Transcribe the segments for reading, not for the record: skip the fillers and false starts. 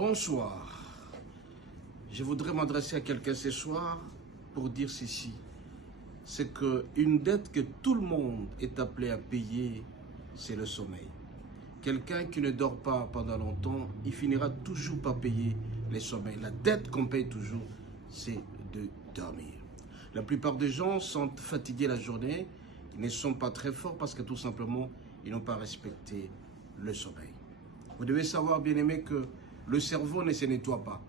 Bonsoir. Je voudrais m'adresser à quelqu'un ce soir pour dire ceci. C'est qu'une dette que tout le monde est appelé à payer, c'est le sommeil. Quelqu'un qui ne dort pas pendant longtemps, il finira toujours par payer les sommeils. La dette qu'on paye toujours, c'est de dormir. La plupart des gens sont fatigués la journée, ils ne sont pas très forts parce que tout simplement, ils n'ont pas respecté le sommeil. Vous devez savoir, bien aimé, que le cerveau ne se nettoie pas.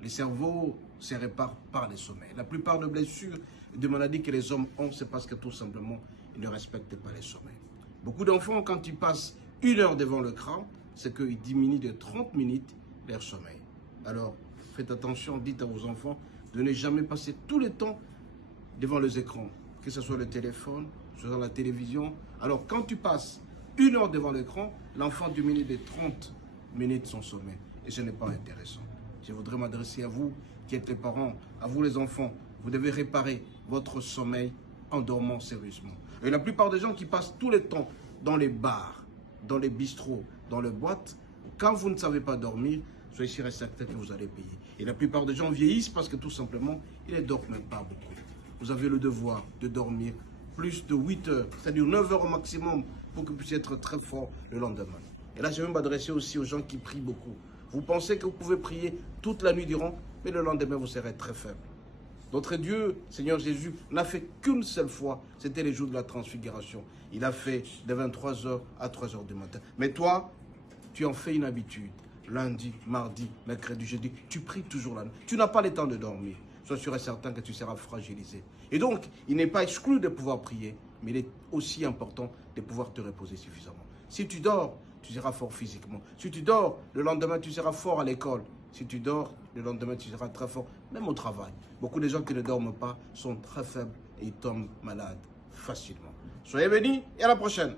Le cerveau se répare par les sommeils. La plupart de blessures et de maladies que les hommes ont, c'est parce que tout simplement, ils ne respectent pas les sommeils. Beaucoup d'enfants, quand ils passent 1 heure devant l'écran, c'est qu'ils diminuent de 30 minutes leur sommeil. Alors, faites attention, dites à vos enfants de ne jamais passer tout le temps devant les écrans, que ce soit le téléphone, que ce soit la télévision. Alors, quand tu passes 1 heure devant l'écran, l'enfant diminue de 30 minutes son sommeil. Et ce n'est pas intéressant. Je voudrais m'adresser à vous qui êtes les parents, à vous les enfants. Vous devez réparer votre sommeil en dormant sérieusement. Et la plupart des gens qui passent tout le temps dans les bars, dans les bistrots, dans les boîtes, quand vous ne savez pas dormir, soyez sûr et certain que vous allez payer. Et la plupart des gens vieillissent parce que tout simplement, ils ne dorment même pas beaucoup. Vous avez le devoir de dormir plus de 8 heures, c'est-à-dire 9 heures au maximum pour que vous puissiez être très fort le lendemain. Et là, je vais m'adresser aussi aux gens qui prient beaucoup. Vous pensez que vous pouvez prier toute la nuit durant, mais le lendemain, vous serez très faible. Notre Dieu, Seigneur Jésus, n'a fait qu'une seule fois, c'était les jours de la transfiguration. Il a fait de 23 h à 3 h du matin. Mais toi, tu en fais une habitude. Lundi, mardi, mercredi, jeudi, tu pries toujours la nuit. Tu n'as pas le temps de dormir. Sois sûr et certain que tu seras fragilisé. Et donc, il n'est pas exclu de pouvoir prier, mais il est aussi important de pouvoir te reposer suffisamment. Si tu dors, tu seras fort physiquement. Si tu dors, le lendemain, tu seras fort à l'école. Si tu dors, le lendemain, tu seras très fort, même au travail. Beaucoup de gens qui ne dorment pas sont très faibles et ils tombent malades facilement. Soyez bénis et à la prochaine.